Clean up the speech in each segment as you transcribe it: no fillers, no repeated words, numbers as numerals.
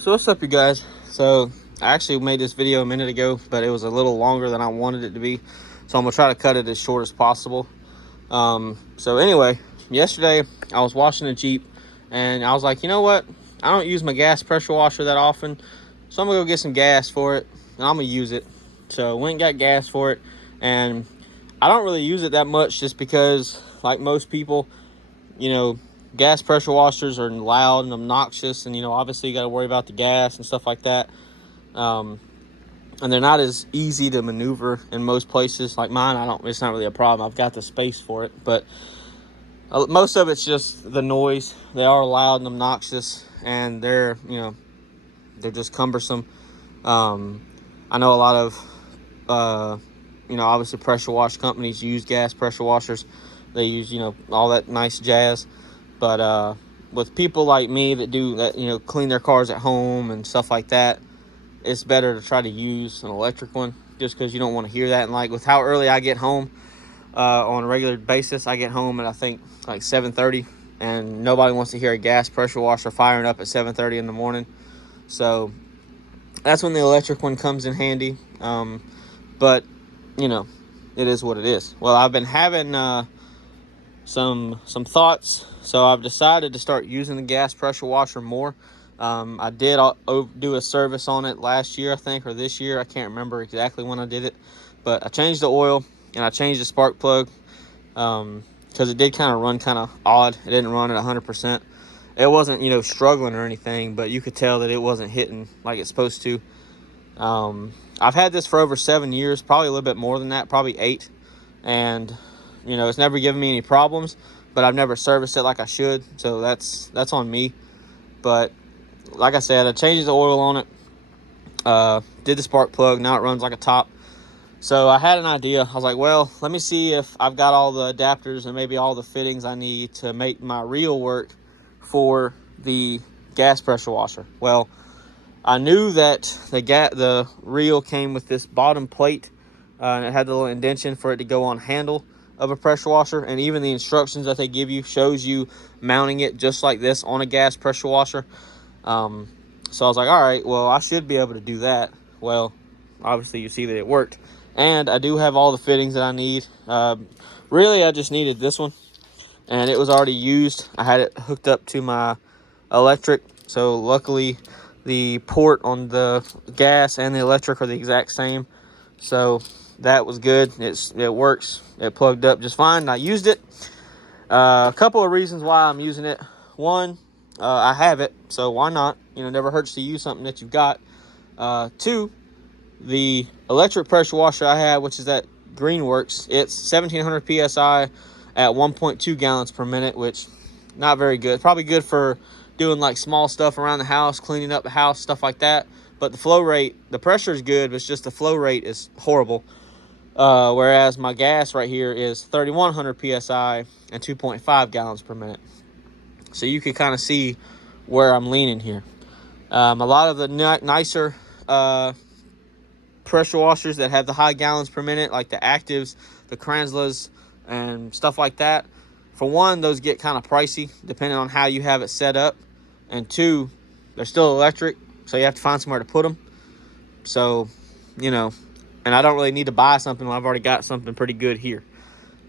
So what's up, you guys? So I actually made this video a minute ago, but it was a little longer than I wanted it to be, so I'm gonna try to cut it as short as possible. So anyway, yesterday I was washing a Jeep, and I was like, you know what? I don't use my gas pressure washer that often, so I'm gonna go get some gas for it, and I'm gonna use it. So went and got gas for it, and I don't really use it that much, just because, like most people, gas pressure washers are loud and obnoxious, and obviously you got to worry about the gas and stuff like that. And they're not as easy to maneuver in most places. Like mine, it's not really a problem. I've got the space for it, but most of it's just the noise. They are loud and obnoxious, and they're just cumbersome. I know a lot of obviously pressure wash companies use gas pressure washers. They use all that nice jazz. But with people like me that do that, clean their cars at home and stuff like that, it's better to try to use an electric one, just because you don't want to hear that. And like with how early I get home on a regular basis, I get home at I think like 7:30, and nobody wants to hear a gas pressure washer firing up at 7:30 in the morning. So that's when the electric one comes in handy. But it is what it is. Well, I've been having some thoughts, so I've decided to start using the gas pressure washer more. I did do a service on it last year, I think, or this year. I can't remember exactly when I did it, but I changed the oil and I changed the spark plug, because it did kind of run kind of odd. It didn't run at 100%. It wasn't struggling or anything, but you could tell that it wasn't hitting like it's supposed to. I've had this for over 7 years, probably a little bit more than that, probably 8, and it's never given me any problems, but I've never serviced it like I should, so that's on me. But like I said, I changed the oil on it, did the spark plug. Now it runs like a top. So I had an idea. I was like, well, let me see if I've got all the adapters and maybe all the fittings I need to make my reel work for the gas pressure washer. Well, I knew that the reel came with this bottom plate, and it had the little indentation for it to go on handle of a pressure washer, and even the instructions that they give you shows you mounting it just like this on a gas pressure washer. So I was like, all right, well, I should be able to do that. Well, obviously you see that it worked, and I do have all the fittings that I need. Really, I just needed this one, and it was already used. I had it hooked up to my electric, so luckily the port on the gas and the electric are the exact same, so that was good. It works. It plugged up just fine. I used it. A couple of reasons why I'm using it. One, I have it, so why not? Never hurts to use something that you've got. Two, the electric pressure washer I have, which is that Greenworks, it's 1700 psi at 1.2 gallons per minute, which not very good. Probably good for doing like small stuff around the house, cleaning up the house, stuff like that. But the flow rate, the pressure is good, but it's just the flow rate is horrible. Whereas my gas right here is 3100 psi and 2.5 gallons per minute. So you can kind of see where I'm leaning here. A lot of the nicer pressure washers that have the high gallons per minute, like the Actives, the Kranzlas, and stuff like that, for one, those get kind of pricey depending on how you have it set up. And two, they're still electric, so you have to find somewhere to put them. So, and I don't really need to buy something when I've already got something pretty good here.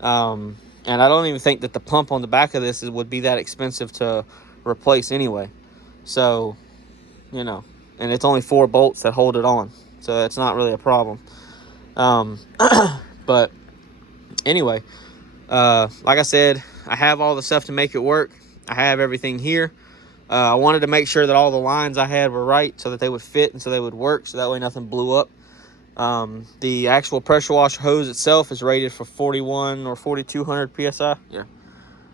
And I don't even think that the pump on the back of this would be that expensive to replace anyway. So, and it's only 4 bolts that hold it on, so it's not really a problem. But anyway, like I said, I have all the stuff to make it work. I have everything here. I wanted to make sure that all the lines I had were right so that they would fit and so they would work, so that way nothing blew up. The actual pressure washer hose itself is rated for 41 or 4200 psi. Yeah,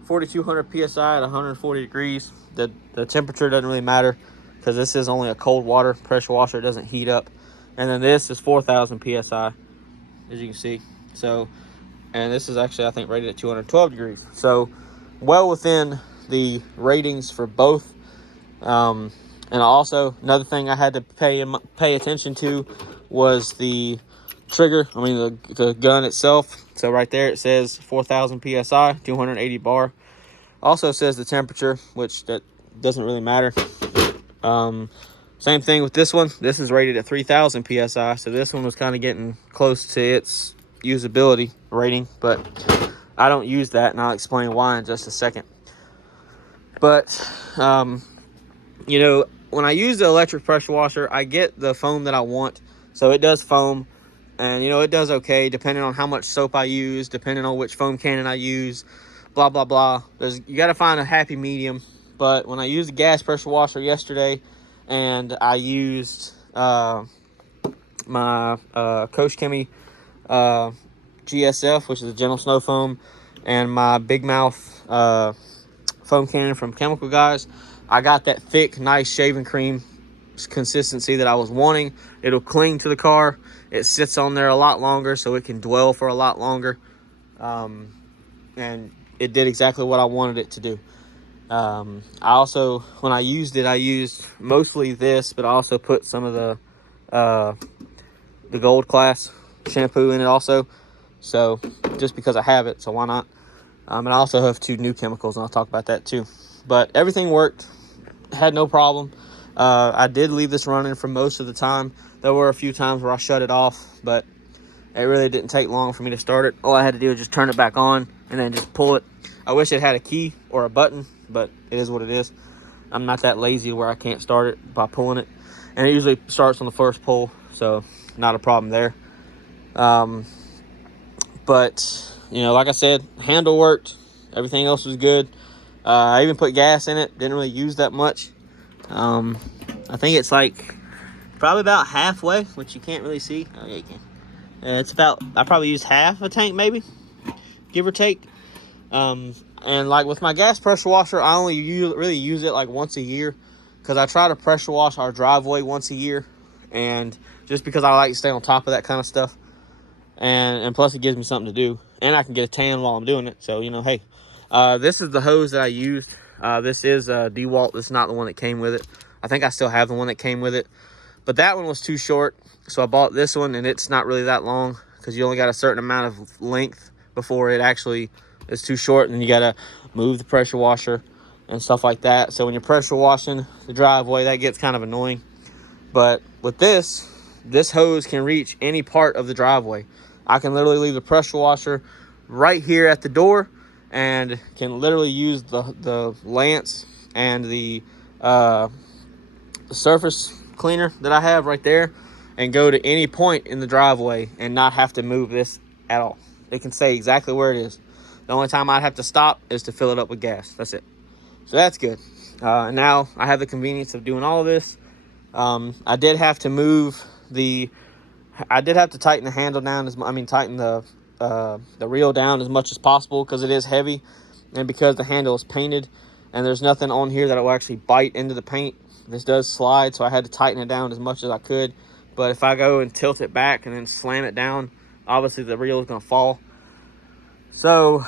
4200 psi at 140 degrees. The temperature doesn't really matter, because this is only a cold water pressure washer. It doesn't heat up. And then this is 4000 psi, as you can see. So, and this is actually, I think, rated at 212 degrees. So well within the ratings for both. And also, another thing I had to pay attention to was the trigger. The gun itself. So right there it says 4000 psi, 280 bar. Also says the temperature, which that doesn't really matter. Same thing with this one. This is rated at 3,000 psi, so this one was kind of getting close to its usability rating, but I don't use that, and I'll explain why in just a second. But you know, when I use the electric pressure washer, I get the foam that I want. So it does foam, and you know, it does okay depending on how much soap I use, depending on which foam cannon I use, blah blah blah. You got to find a happy medium. But when I used the gas pressure washer yesterday, and I used my Coach Chemie GSF, which is a gentle snow foam, and my Big Mouth foam cannon from Chemical Guys, I got that thick, nice shaving cream consistency that I was wanting. It'll cling to the car. It sits on there a lot longer, so it can dwell for a lot longer. And it did exactly what I wanted it to do. I also, when I used it, I used mostly this, but I also put some of the Gold Class shampoo in it also. So just because I have it, so why not? And I also have 2 new chemicals, and I'll talk about that too. But everything worked, had no problem. I did leave this running for most of the time. There were a few times where I shut it off, but it really didn't take long for me to start it. All I had to do was just turn it back on and then just pull it. I wish it had a key or a button, but it is what it is. I'm not that lazy where I can't start it by pulling it. And it usually starts on the first pull, so not a problem there. But, you know, like I said, handle worked. Everything else was good. I even put gas in it. Didn't really use that much. I think it's like probably about halfway, which you can't really see. Oh, yeah, you can. It's about, I probably used half a tank maybe, give or take. And like with my gas pressure washer, I only really use it like once a year, because I try to pressure wash our driveway once a year, and just because I like to stay on top of that kind of stuff. And plus it gives me something to do, and I can get a tan while I'm doing it. So, you know, hey, this is the hose that I used. This is DeWalt. This is not the one that came with it. I think I still have the one that came with it, but that one was too short, so I bought this one, and it's not really that long, because you only got a certain amount of length before it actually is too short, and then you got to move the pressure washer and stuff like that. So when you're pressure washing the driveway, that gets kind of annoying. But with this hose can reach any part of the driveway. I can literally leave the pressure washer right here at the door, and can literally use the lance and the surface cleaner that I have right there, and go to any point in the driveway and not have to move this at all. It can say exactly where it is. The only time I'd have to stop is to fill it up with gas. That's it. So that's good. Now I have the convenience of doing all of this. I did have to tighten the handle down, tighten the reel down as much as possible, because it is heavy, and because the handle is painted, and there's nothing on here that will actually bite into the paint. This does slide, so I had to tighten it down as much as I could. But if I go and tilt it back and then slam it down, obviously the reel is going to fall. So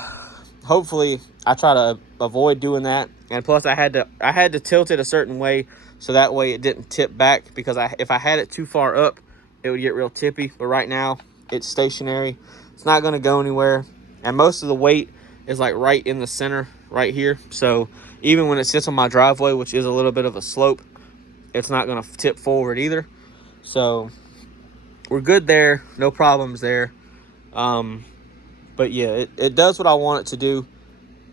hopefully I try to avoid doing that. And plus I had to tilt it a certain way, so that way it didn't tip back, because if I had it too far up, it would get real tippy. But right now it's stationary. It's not going to go anywhere. And most of the weight is like right in the center right here. So even when it sits on my driveway, which is a little bit of a slope, it's not going to tip forward either. So we're good there. No problems there. But yeah, it does what I want it to do.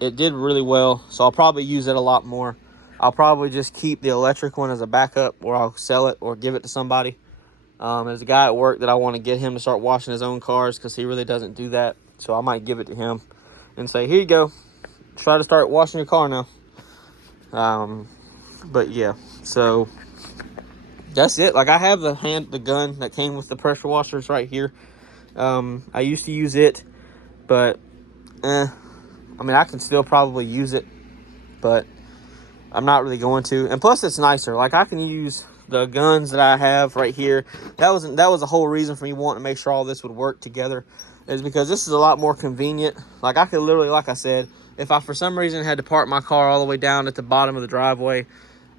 It did really well, so I'll probably use it a lot more. I'll probably just keep the electric one as a backup, or I'll sell it or give it to somebody. There's a guy at work that I want to get him to start washing his own cars, because he really doesn't do that. So I might give it to him and say, here you go. Try to start washing your car now. But yeah, so that's it. Like, I have the gun that came with the pressure washers right here. I used to use it, but I can still probably use it, but I'm not really going to. And plus it's nicer. Like, I can use the guns that I have right here. That was the whole reason for me wanting to make sure all this would work together, is because this is a lot more convenient. Like, I could literally, like I said, if I for some reason had to park my car all the way down at the bottom of the driveway,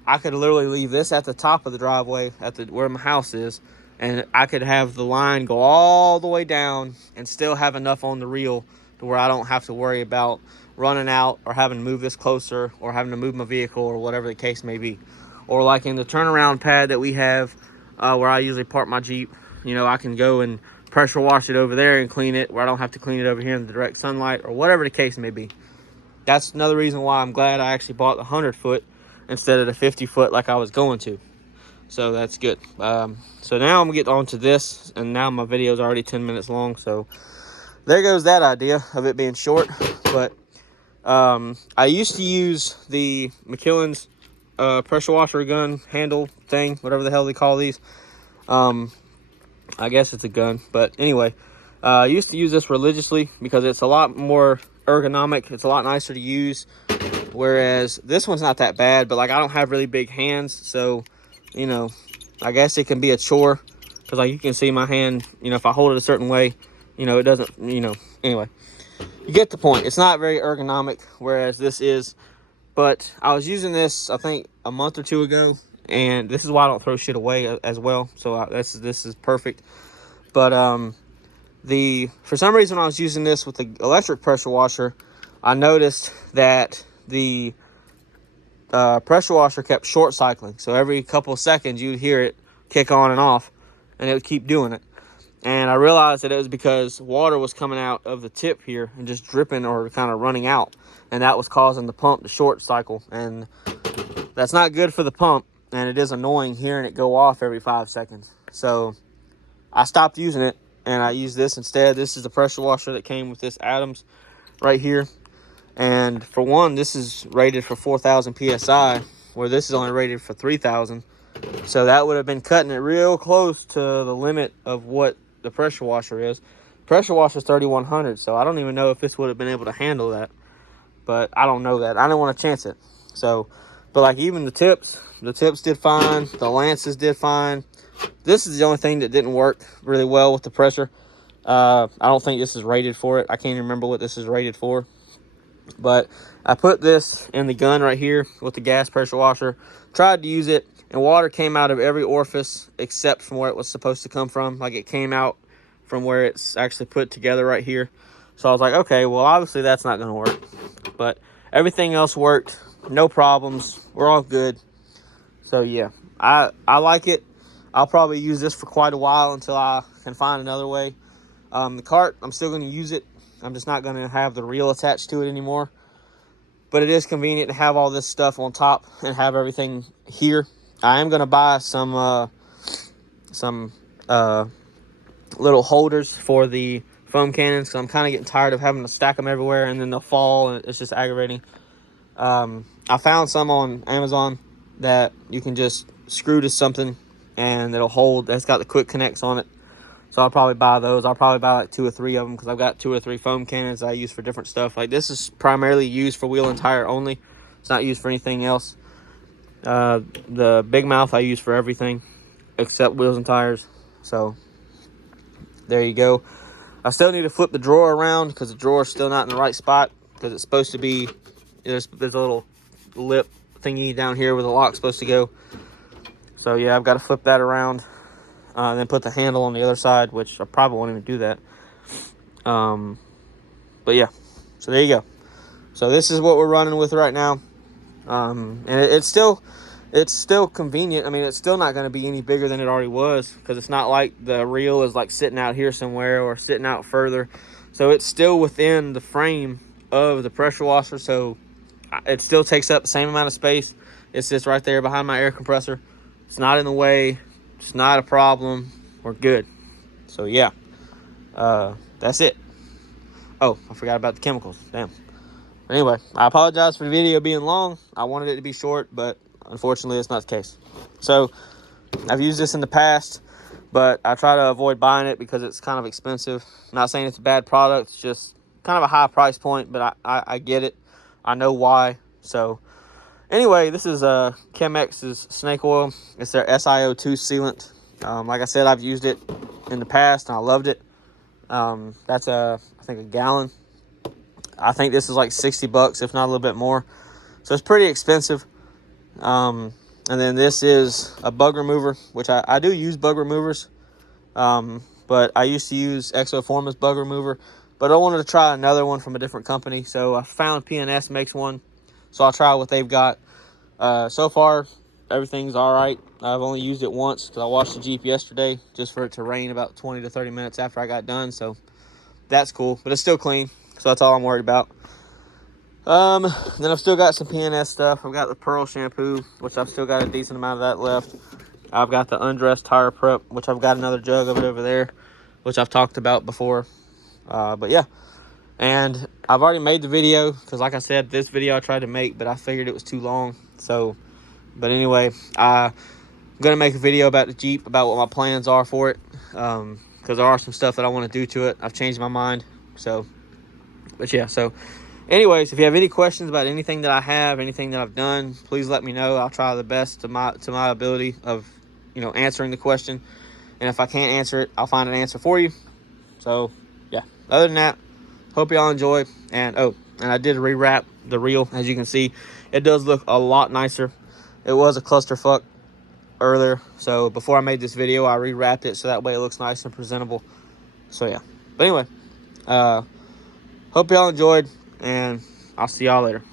I could literally leave this at the top of the driveway where my house is, and I could have the line go all the way down and still have enough on the reel to where I don't have to worry about running out or having to move this closer or having to move my vehicle or whatever the case may be. or like in the turnaround pad that we have where I usually park my Jeep, you know, I can go and pressure wash it over there and clean it, where I don't have to clean it over here in the direct sunlight, or whatever the case may be. That's another reason why I'm glad I actually bought the 100-foot instead of the 50-foot like I was going to. So that's good. So now I'm gonna get on to this, and now my video is already 10 minutes long, so there goes that idea of it being short. But I used to use the McKillen's pressure washer gun handle thing, whatever the hell they call these. I guess it's a gun, but anyway, I used to use this religiously because it's a lot more ergonomic. It's a lot nicer to use, whereas this one's not that bad, but like I don't have really big hands, so you know, I guess it can be a chore, because like you can see my hand, you know, if I hold it a certain way, you know, it doesn't, you know, anyway, you get the point. It's not very ergonomic, whereas this is. But I was using this, I think, a month or two ago, and this is why I don't throw shit away as well. So this is perfect. But for some reason, when I was using this with the electric pressure washer, I noticed that the pressure washer kept short cycling. So every couple of seconds, you'd hear it kick on and off, and it would keep doing it. And I realized that it was because water was coming out of the tip here and just dripping or kind of running out. And that was causing the pump to short cycle. And that's not good for the pump. And it is annoying hearing it go off every 5 seconds. So I stopped using it, and I used this instead. This is the pressure washer that came with this Adams right here. And for one, this is rated for 4,000 PSI, where this is only rated for 3,000. So that would have been cutting it real close to the limit of what the pressure washer is. Pressure washer is 3,100, so I don't even know if this would have been able to handle that. But I don't know that. I didn't want to chance it. So, but like even the tips did fine. The lances did fine. This is the only thing that didn't work really well with the pressure. I don't think this is rated for it. I can't even remember what this is rated for. But I put this in the gun right here with the gas pressure washer. Tried to use it, and water came out of every orifice except from where it was supposed to come from. Like it came out from where it's actually put together right here. So I was like, okay, well, obviously that's not going to work. But everything else worked. No problems. We're all good. So, yeah, I like it. I'll probably use this for quite a while until I can find another way. The cart, I'm still going to use it. I'm just not going to have the reel attached to it anymore. But it is convenient to have all this stuff on top and have everything here. I am going to buy some little holders for the foam cannons, because I'm kind of getting tired of having to stack them everywhere, and then they'll fall, and it's just aggravating. I found some on Amazon that you can just screw to something, and it'll hold. It's got the quick connects on it. So I'll probably buy those. I'll probably buy like 2 or 3 of them, because I've got 2 or 3 foam cannons I use for different stuff. Like this is primarily used for wheel and tire only. It's not used for anything else. The big mouth I use for everything except wheels and tires. So there you go. I still need to flip the drawer around, because the drawer is still not in the right spot, because it's supposed to be, there's a little lip thingy down here where the lock's supposed to go. So yeah, I've got to flip that around. And then put the handle on the other side, which I probably won't even do that. But yeah, so there you go. So this is what we're running with right now. And it's still convenient. I mean, it's still not going to be any bigger than it already was, because it's not like the reel is like sitting out here somewhere or sitting out further. So it's still within the frame of the pressure washer. So it still takes up the same amount of space. It sits right there behind my air compressor. It's not in the way. It's not a problem. We're good. So yeah, that's it. Oh, I forgot about the chemicals. Damn. Anyway, I apologize for the video being long. I wanted it to be short, but unfortunately it's not the case. So I've used this in the past, but I try to avoid buying it because it's kind of expensive. I'm not saying it's a bad product. It's just kind of a high price point, but I get it. I know why. So anyway, this is Chemex's snake oil. It's their SiO2 sealant. Like I said, I've used it in the past and I loved it. That's I think a gallon. I think this is like $60, if not a little bit more. So it's pretty expensive. And then this is a bug remover, which I do use bug removers. But I used to use Exoform's bug remover, but I wanted to try another one from a different company. So I found PNS makes one. So I'll try what they've got. So far, everything's all right. I've only used it once because I washed the Jeep yesterday just for it to rain about 20 to 30 minutes after I got done. So that's cool, but it's still clean. So that's all I'm worried about. Then I've still got some PNS stuff. I've got the Pearl shampoo, which I've still got a decent amount of that left. I've got the Undressed tire prep, which I've got another jug of it over there, which I've talked about before. But yeah, and I've already made the video because, like I said, this video I tried to make, but I figured it was too long. So, but anyway, I'm gonna make a video about the Jeep, about what my plans are for it, because there are some stuff that I want to do to it. I've changed my mind. So, but yeah, so. Anyways, if you have any questions about anything that I have, anything that I've done, please let me know. I'll try the best to my ability of, answering the question. And if I can't answer it, I'll find an answer for you. So, yeah. Other than that, hope y'all enjoy. And, and I did rewrap the reel. As you can see, it does look a lot nicer. It was a clusterfuck earlier. So, before I made this video, I rewrapped it so that way it looks nice and presentable. So, yeah. But anyway, hope y'all enjoyed. And I'll see y'all later.